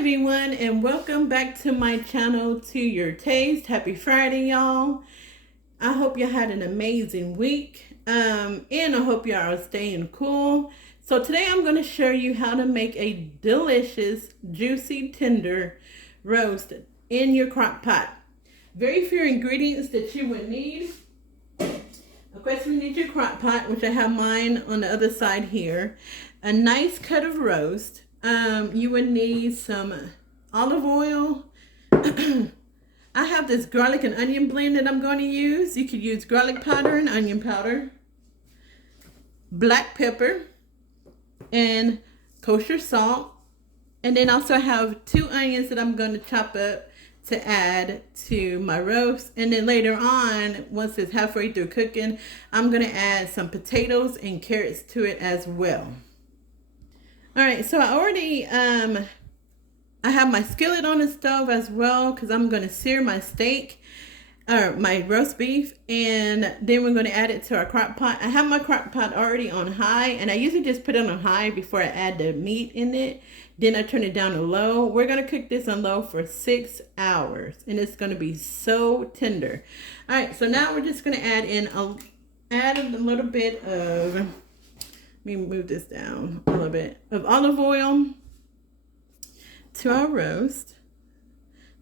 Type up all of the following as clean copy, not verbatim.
everyone, and welcome back to my channel, To Your Taste. Happy Friday, y'all. I hope you had an amazing week, and I hope you are staying cool. So today I'm going to show you how to make a delicious, juicy, tender roast in your crock pot. Very few ingredients that you would need. Of course, we need your crock pot, which I have mine on the other side here. A nice cut of roast. You would need some olive oil. I have this garlic and onion blend that I'm going to use. You could use garlic powder and onion powder, black pepper, and kosher salt. And then also I have 2 onions that I'm going to chop up to add to my roast. And then later on, once it's halfway through cooking, I'm going to add some potatoes and carrots to it as well. All right, so I already I have my skillet on the stove as well, because I'm going to sear my steak or my roast beef, and then we're going to add it to our crock pot. I have my crock pot already on high, and I usually just put it on high before I add the meat in it. Then I turn it down to low. We're going to cook this on low for 6 hours, and it's going to be so tender. All right, so now we're just going to add a little bit of, let me move this down a little bit, of olive oil to our roast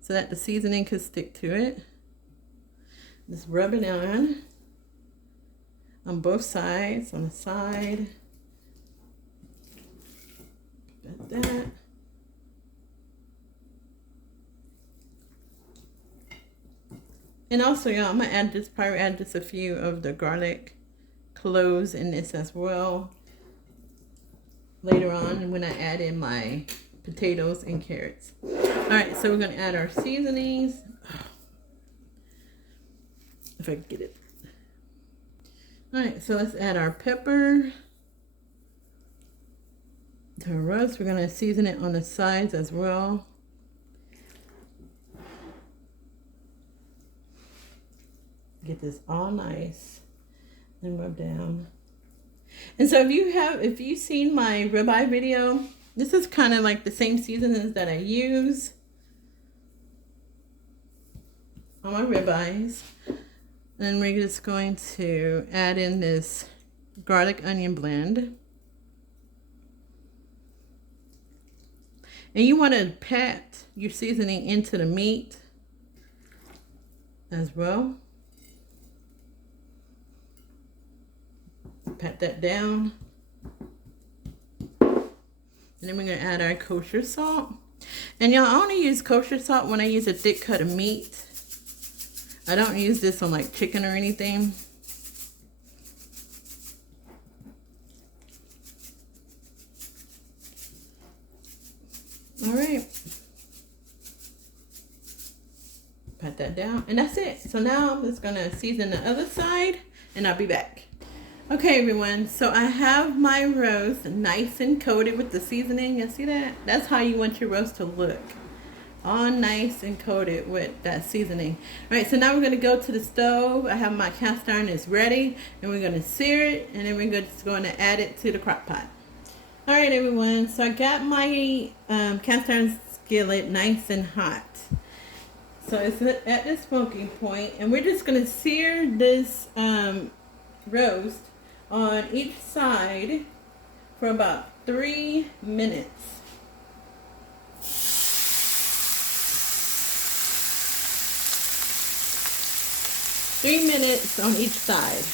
so that the seasoning could stick to it. Just rub it on both sides, on the side. Got that. And also, y'all, I'm gonna probably add just a few of the garlic cloves in this as well later on when I add in my potatoes and carrots. All right, so we're gonna add our seasonings. If I can get it. All right, so let's add our pepper to our roast. We're gonna season it on the sides as well. Get this all nice and rub down. And so if you've seen my ribeye video, this is kind of like the same seasonings that I use on my ribeyes. And we're just going to add in this garlic onion blend. And you want to pat your seasoning into the meat as well. Pat that down. And then we're going to add our kosher salt. And y'all, I only use kosher salt when I use a thick cut of meat. I don't use this on like chicken or anything. All right. Pat that down. And that's it. So now I'm just going to season the other side and I'll be back. Okay, everyone, so I have my roast nice and coated with the seasoning. You see that? That's how you want your roast to look. All nice and coated with that seasoning. All right, so now we're going to go to the stove. I have my cast iron is ready, and we're going to sear it, and then we're just going to add it to the crock pot. All right, everyone, so I got my cast iron skillet nice and hot. So it's at the smoking point, and we're just going to sear this roast on each side for about 3 minutes. On each side.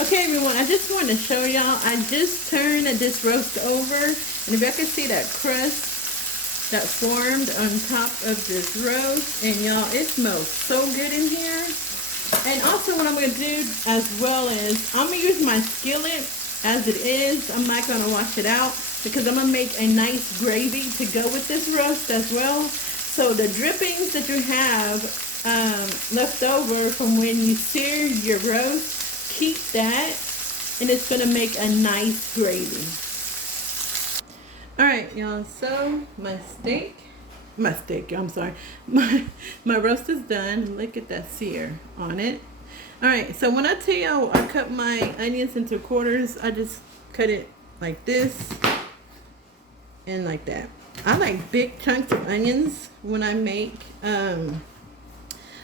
Okay, everyone, I just wanted to show y'all, I just turned this roast over, and if y'all can see that crust that formed on top of this roast, and y'all, it smells so good in here. And also what I'm going to do as well is I'm going to use my skillet as it is. I'm not going to wash it out because I'm going to make a nice gravy to go with this roast as well. So the drippings that you have left over from when you sear your roast, keep that, and it's going to make a nice gravy. All right, y'all, so my roast is done. Look at that sear on it. All right, so when I tell you I cut my onions into quarters, I just cut it like this. and like that. I like big chunks of onions when I make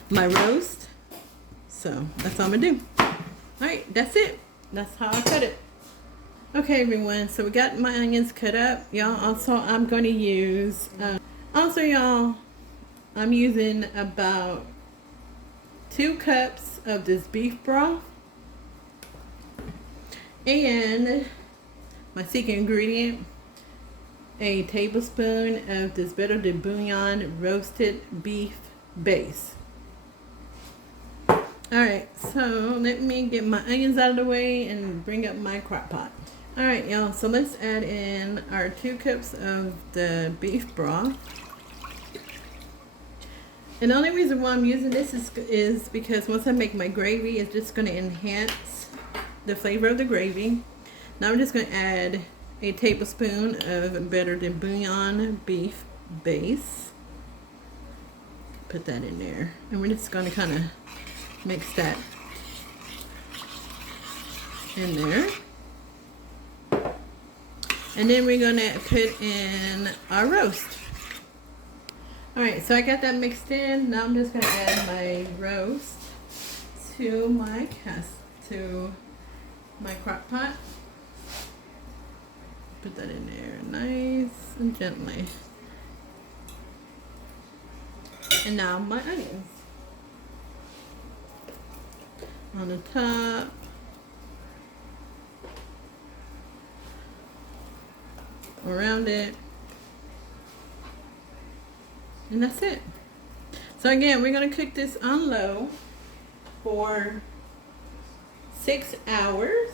my roast. So that's all I'm gonna do. Alright, that's it. That's how I cut it. Okay, everyone, so we got my onions cut up. Y'all, also I'm going to use, y'all, I'm using about 2 cups of this beef broth. And my secret ingredient, a tablespoon of this Better de bouillon roasted beef base. Alright, so let me get my onions out of the way and bring up my crock pot. Alright, y'all, so let's add in our 2 cups of the beef broth. And the only reason why I'm using this is because once I make my gravy, it's just going to enhance the flavor of the gravy. Now I'm just going to add a tablespoon of Better de bouillon beef base. Put that in there. And we're just going to kind of mix that in there. And then we're going to put in our roast. Alright, so I got that mixed in. Now I'm just going to add my roast to my crock pot. Put that in there nice and gently. And now my onions. On the top. Around it, and that's it. So again, we're going to cook this on low for 6 hours,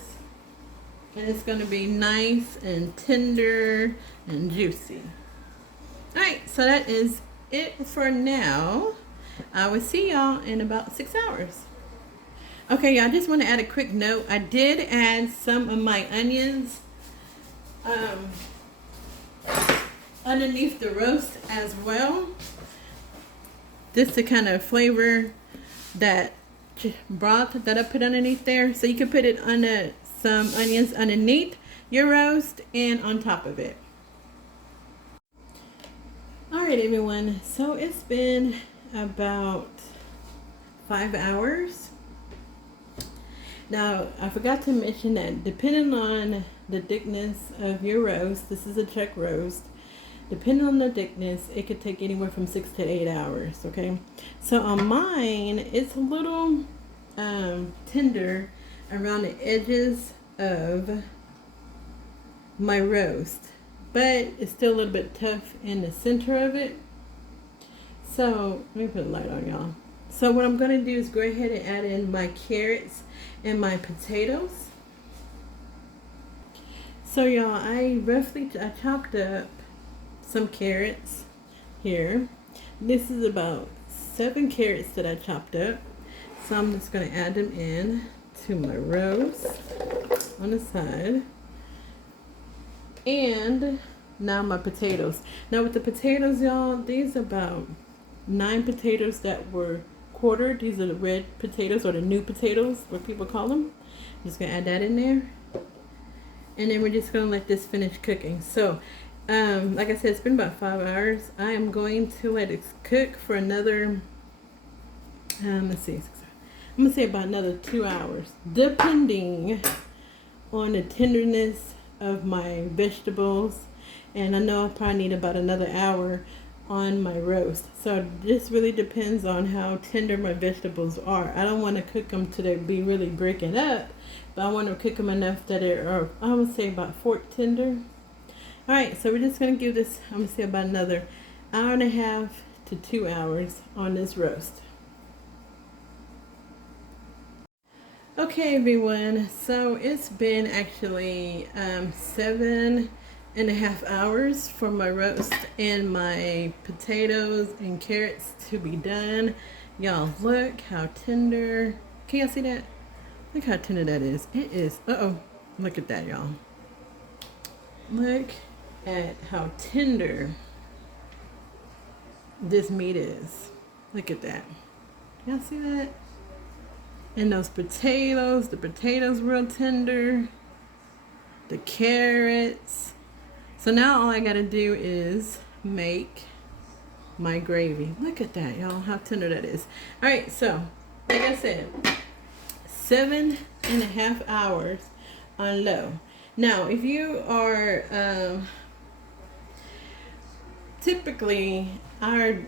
and it's going to be nice and tender and juicy. Alright, so that is it for now. I will see y'all in about 6 hours. Okay, y'all, I just want to add a quick note. I did add some of my onions underneath the roast as well, just to kind of flavor that broth that I put underneath there. So you can put it on some onions underneath your roast and on top of it. Alright, everyone, so it's been about 5 hours. Now I forgot to mention that depending on the thickness of your roast, this is a chuck roast, depending on the thickness, it could take anywhere from 6 to 8 hours, okay? So on mine, it's a little tender around the edges of my roast, but it's still a little bit tough in the center of it. So let me put a light on, y'all. So what I'm going to do is go ahead and add in my carrots and my potatoes. So y'all, I chopped up some carrots here. This is about 7 carrots that I chopped up. So I'm just going to add them in to my roast on the side. And now my potatoes. Now with the potatoes, y'all, these are about 9 potatoes that were quartered. These are the red potatoes, or the new potatoes, what people call them. I'm just going to add that in there. And then we're just going to let this finish cooking. So, like I said, it's been about 5 hours. I am going to let it cook for another, let's see, I'm going to say about another 2 hours, depending on the tenderness of my vegetables. And I know I probably need about another hour on my roast. So this really depends on how tender my vegetables are. I don't want to cook them to be really breaking up, but I want to cook them enough that they are, I would say, about fork tender. Alright, so we're just going to give this, I'm going to say, about another 1.5 to 2 hours on this roast. Okay, everyone, so it's been actually 7.5 hours for my roast and my potatoes and carrots to be done. Y'all, look how tender. Can y'all see that? Look how tender that is. It is. Look at that, y'all. Look at how tender this meat is. Look at that. Y'all see that? And those potatoes, the potatoes real tender. The carrots. So now all I gotta do is make my gravy. Look at that, y'all, how tender that is. All right, so like I said, 7.5 hours on low. Now, if you are typically I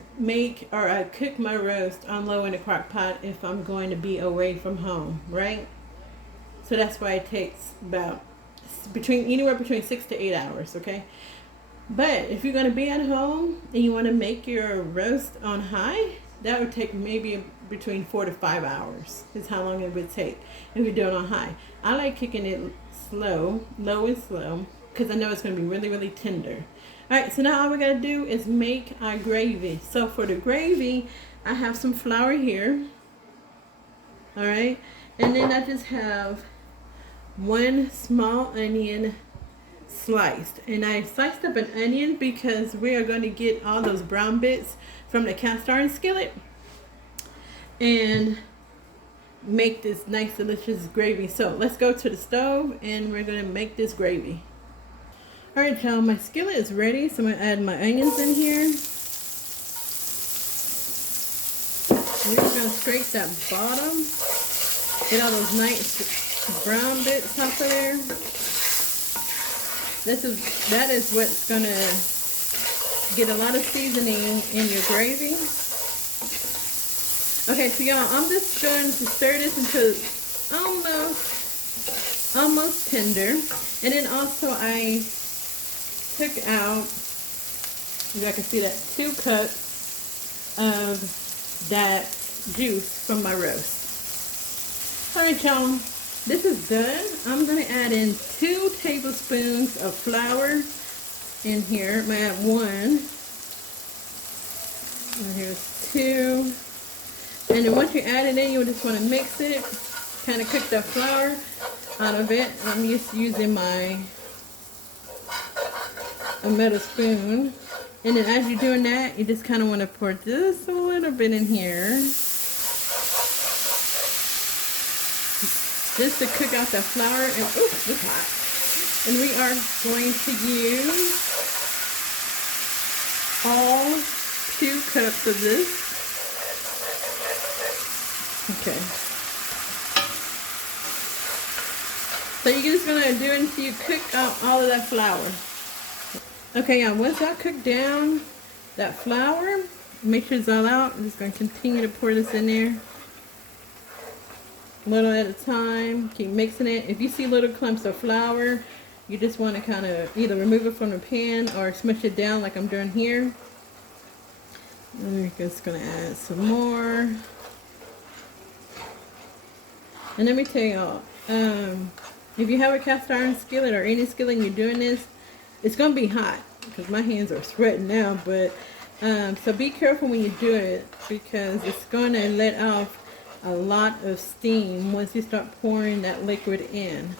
cook my roast on low in a crock pot if I'm going to be away from home, right? So that's why it takes about anywhere between 6 to 8 hours, okay? But if you're going to be at home and you want to make your roast on high, that would take maybe between 4 to 5 hours is how long it would take if you do it on high. I like cooking it low and slow, because I know it's going to be really, really tender. Alright, so now all we got to do is make our gravy. So for the gravy, I have some flour here. Alright, and then I just have 1 small onion sliced. And I sliced up an onion because we are going to get all those brown bits from the cast iron skillet and make this nice delicious gravy. So let's go to the stove and we're going to make this gravy. Alright y'all, my skillet is ready, so I'm going to add my onions in here. We're going to scrape that bottom, get all those nice brown bits off of there. That is what's going to get a lot of seasoning in your gravy. Okay, so y'all, I'm just going to stir this until it's almost tender. And then also I took out, as I can see, that 2 cups of that juice from my roast. Alright y'all, this is done. I'm going to add in 2 tablespoons of flour in here. I'm going to add 1. And here's 2. And then once you add it in, you just want to mix it. Kind of cook that flour out of it. I'm just using a metal spoon. And then as you're doing that, you just kind of want to pour just a little bit in here. Just to cook out the flour. And oops, it's hot. And we are going to use all 2 cups of this. Okay. So you're just going to do it until you cook up all of that flour. Okay, y'all, once I cook down that flour, make sure it's all out. I'm just going to continue to pour this in there. Little at a time. Keep mixing it. If you see little clumps of flour, you just want to kind of either remove it from the pan or smush it down like I'm doing here. And we're just going to add some more. And let me tell y'all, if you have a cast iron skillet or any skillet and you're doing this, it's going to be hot because my hands are sweating now. But so be careful when you do it because it's going to let off a lot of steam once you start pouring that liquid in.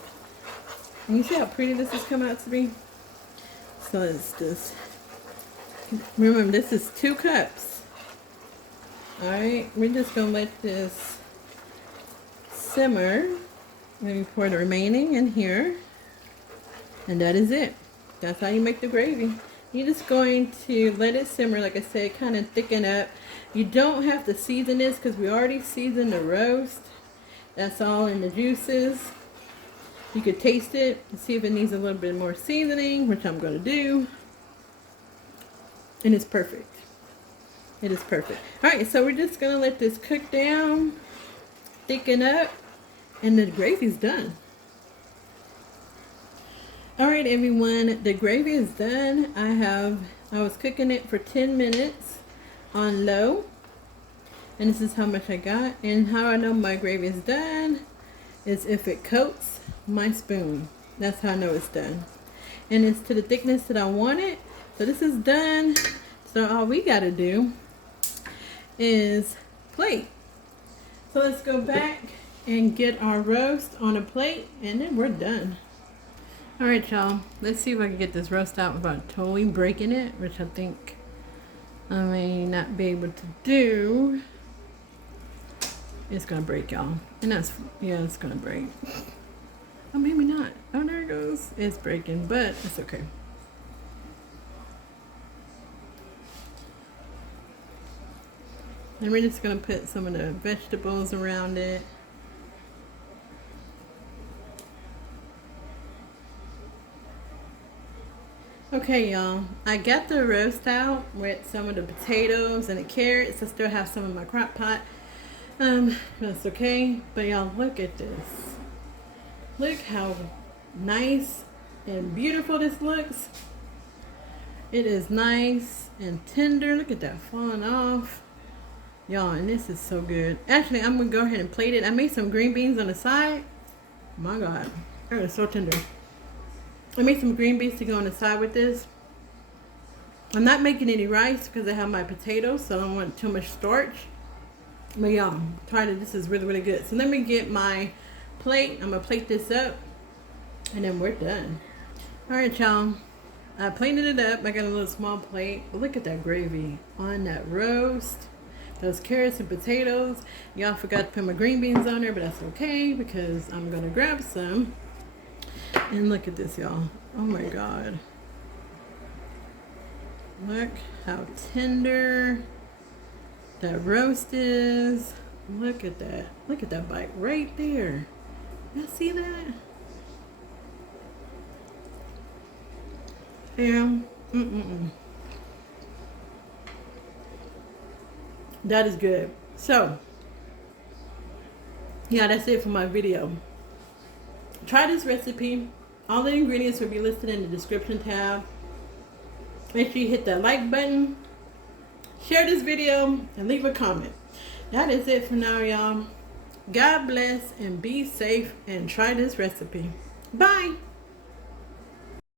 And you see how pretty this has come out to be? So it's just, remember this is 2 cups. Alright, we're just going to let this simmer. Let me pour the remaining in here. And that is it. That's how you make the gravy. You're just going to let it simmer, like I said, kind of thicken up. You don't have to season this because we already seasoned the roast. That's all in the juices. You could taste it and see if it needs a little bit more seasoning, which I'm going to do. And it's perfect. It is perfect. Alright, so we're just going to let this cook down, thicken up, and the gravy's done. Alright everyone, the gravy is done. I was cooking it for 10 minutes on low. And this is how much I got. And how I know my gravy is done is if it coats my spoon. That's how I know it's done. And it's to the thickness that I want it. So this is done. So all we got to do is plate. So let's go back and get our roast on a plate and then we're done. Alright y'all, let's see if I can get this roast out without totally breaking it, which I think I may not be able to do. It's gonna break, y'all. And that's, yeah, it's gonna break. Oh, maybe not. Oh, there it goes. It's breaking, but it's okay. And we're just going to put some of the vegetables around it. Okay, y'all, I got the roast out with some of the potatoes and the carrots. I still have some in my crock pot. That's okay. But y'all, look at this. Look how nice and beautiful this looks. It is nice and tender. Look at that falling off. Y'all, and this is so good. Actually, I'm going to go ahead and plate it. I made some green beans on the side. My God, that is so tender. I made some green beans to go on the side with this. I'm not making any rice because I have my potatoes, so I don't want too much starch. But y'all, try it. This is really, really good. So let me get my plate. I'm going to plate this up, and then we're done. All right, y'all. I plated it up. I got a little small plate. But look at that gravy on that roast. Those carrots and potatoes. Y'all forgot to put my green beans on there, but that's okay because I'm going to grab some. And look at this, y'all. Oh my God. Look how tender that roast is. Look at that. Look at that bite right there. Y'all see that? Yeah. That is good. So, yeah, that's it for my video. Try this recipe. All the ingredients will be listed in the description tab. Make sure you hit that like button, share this video, and leave a comment. That is it for now, y'all. God bless and be safe and try this recipe. Bye.